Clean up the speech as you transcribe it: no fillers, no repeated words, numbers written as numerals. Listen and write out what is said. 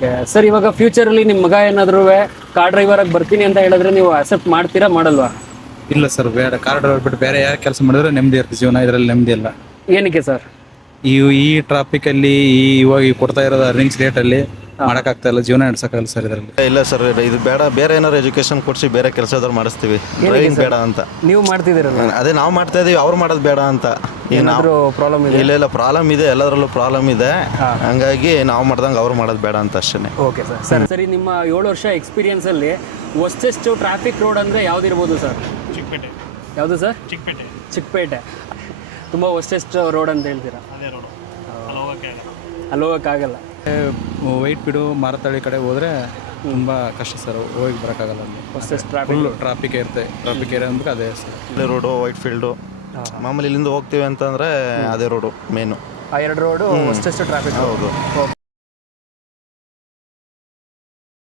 Okay sir, ಇವಾಗ ಫ್ಯೂಚರಲ್ಲಿ ನಿಮ್ಮ ಮಗ ಏನಾದರೂ ಕಾರ್ ಡ್ರೈವರ್ ಆಗಿ ಬರ್ತೀನಿ ಅಂತ ಹೇಳಿದ್ರೆ ನೀವು ಅಕ್ಸೆಪ್ಟ್ ಮಾಡ್ತೀರಾ ಮಾಡಲ್ವಾ? ಇಲ್ಲ ಸರ್, ಬೇಡ. ಕಾರ್ ಡ್ರೈವರ್ ಬಿಟ್ಟು ಬೇರೆ ಯಾವ ಕೆಲಸ ಮಾಡಿದ್ರೆ ನೆಮ್ಮದಿ ಇರುತ್ತೆ ಜೀವನ. ಇದರಲ್ಲಿ ನೆಮ್ಮದಿ ಇಲ್ಲ. ಏನಕ್ಕೆ ಸರ್? ಈ ಟ್ರಾಫಿಕಲ್ಲಿ ಇವಾಗ ಕೊಡ್ತಾ ಇರೋದು ಅರ್ನಿಂಗ್ಸ್ ರೇಟಲ್ಲಿ ಮಾಡೋಕ್ಕಾಗ್ತಾ ಇಲ್ಲ, ಜೀವನ ನಡೆಸೋಕ್ಕಾಗಲ್ಲ ಸರ್ ಇದರಲ್ಲಿ. ಇಲ್ಲ ಸರ್, ಇದು ಬೇಡ. ಬೇರೆ ಏನಾದ್ರು ಎಜುಕೇಶನ್ ಕೊಡಿಸಿ ಬೇರೆ ಕೆಲಸದವ್ರು ಮಾಡಿಸ್ತೀವಿ. ಡ್ರೈವಿಂಗ್ ಬೇಡ ಅಂತ. ನೀವು ಮಾಡ್ತಿದ್ದೀರಲ್ಲ, ಅದೇ ನಾವು ಮಾಡ್ತಾ ಇದೀವಿ, ಅವ್ರು ಮಾಡೋದು ಬೇಡ ಅಂತ. ಈಗ ನಾವು ಪ್ರಾಬ್ಲಮ್ ಇದೆ? ಇಲ್ಲ ಪ್ರಾಬ್ಲಮ್ ಇದೆ, ಎಲ್ಲದರಲ್ಲೂ ಪ್ರಾಬ್ಲಮ್ ಇದೆ. ಹಂಗಾಗಿ ನಾವು ಮಾಡ್ದಂಗೆ ಅವ್ರು ಮಾಡೋದು ಬೇಡ ಅಂತ ಅಷ್ಟೇ. Okay sir. ಸರಿ, ನಿಮ್ಮ 7 ವರ್ಷ ಎಕ್ಸ್ಪೀರಿಯನ್ಸಲ್ಲಿ ವರ್ಸ್ಟೆಸ್ಟ್ ಟ್ರಾಫಿಕ್ ರೋಡ್ ಅಂದರೆ ಯಾವುದಿರ್ಬೋದು ಸರ್? ಚಿಕ್ಕಪೇಟೆ. ಯಾವುದು ಸರ್? ಚಿಕ್ಕಪೇಟೆ. ಚಿಕ್ಕಪೇಟೆ ತುಂಬ ವರ್ಸ್ಟೆಸ್ಟ್ ರೋಡ್ ಅಂತ ಹೇಳ್ತೀರಾ? ಅದೇ ರೋಡು, ಅಲ್ಲಿ ಹೋಗೋಕ್ಕಾಗಲ್ಲ. ವೈಟ್ ಬಿಡು ಮಾರತಳ್ಳಿ ಕಡೆ ಹೋದರೆ ತುಂಬ ಕಷ್ಟ ಸರ್, ಹೋಗಿ ಬರೋಕ್ಕಾಗಲ್ಲ. ವರ್ಸ್ಟೆಸ್ಟ್ ಫುಲ್ ಟ್ರಾಫಿಕ್ ಇರುತ್ತೆ. ಟ್ರಾಫಿಕ್ ಏರಿಯಾ ಅಂದ್ರೆ ಅದೇ ಸರ್. ಇಲ್ಲೇ ರೋಡು ವೈಟ್ ಫೀಲ್ಡು. ಮಾಮೂಲಿ ಇಲ್ಲಿಂದ ಹೋಗ್ತೀವಿ ಅಂತಂದರೆ ಅದೇ ರೋಡು ಮೇನು. ಆ 2 ರೋಡು ವರ್ಸ್ಟೆಸ್ಟ್ ಟ್ರಾಫಿಕ್. ಹೌದು.